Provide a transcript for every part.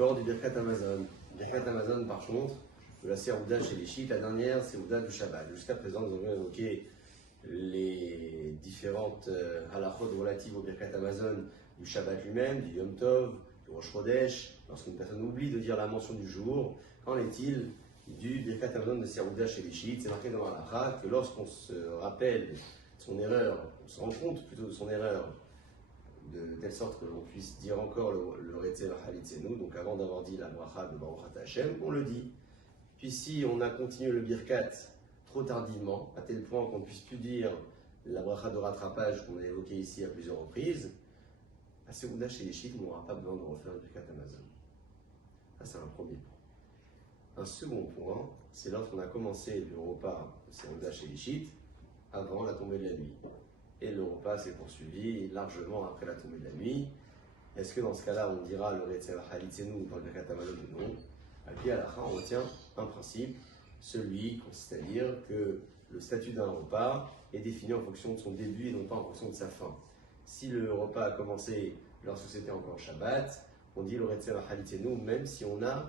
encore du Birkat Hamazon. Birkat Hamazon, par contre, de la Serouda chez les chiites, la dernière Serouda du Shabbat. Jusqu'à présent, nous avons évoqué les différentes halachot relatives au Birkat Hamazon du Shabbat lui-même, du Yom Tov, du Rosh Chodesh. Lorsqu'une personne oublie de dire la mention du jour, qu'en est-il du Birkat Hamazon de Serouda chez les chiites? C'est marqué dans la halakha que lorsqu'on se rappelle de son erreur, on se rend compte plutôt de son erreur, de telle sorte que l'on puisse dire encore le Retzel Halitzenu, donc avant d'avoir dit la bracha de Baruch Ata Hashem, on le dit. Puis si on a continué le Birkat trop tardivement, à tel point qu'on ne puisse plus dire la bracha de rattrapage qu'on a évoquée ici à plusieurs reprises, à Serouda chez les chiites, on n'aura pas besoin de refaire le Birkat Hamazon. Ça, c'est un premier point. Un second point, c'est lorsqu'on a commencé le repas de Serouda chez les chiites avant la tombée de la nuit. Et le repas s'est poursuivi largement après la tombée de la nuit. Est-ce que dans ce cas-là, on dira le Retzel Halitzenu dans le Birkat Hamazon ou non? À puis à la fin, on retient un principe, celui qui consiste à dire que le statut d'un repas est défini en fonction de son début et non pas en fonction de sa fin. Si le repas a commencé lorsque c'était encore Shabbat, on dit le Retzel Halitzenu même si on a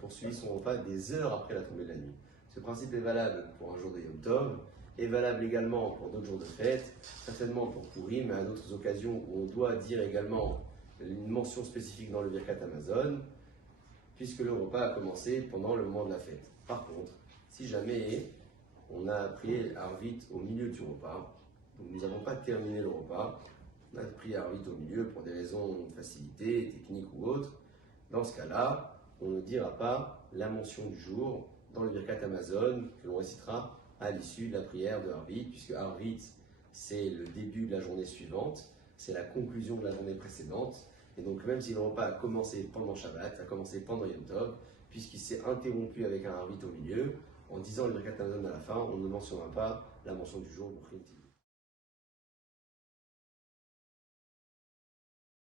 poursuivi son repas des heures après la tombée de la nuit. Ce principe est valable pour un jour de Yom Tov, est valable également pour d'autres jours de fête, certainement pour Purim, mais à d'autres occasions où on doit dire également une mention spécifique dans le Birkat Hamazon, puisque le repas a commencé pendant le moment de la fête. Par contre, si jamais on a pris Arvit au milieu du repas, donc nous n'avons pas terminé le repas, on a pris Arvit au milieu pour des raisons de facilité, techniques ou autres, dans ce cas-là, on ne dira pas la mention du jour dans le Birkat Hamazon que l'on récitera à l'issue de la prière de Arvit, puisque Arvit, c'est le début de la journée suivante, c'est la conclusion de la journée précédente, et donc même si le repas a commencé pendant Shabbat, a commencé pendant Yom Tov, puisqu'il s'est interrompu avec un Arvit au milieu, en disant le Birkat Hamazon à la fin, on ne mentionnera pas la mention du jour.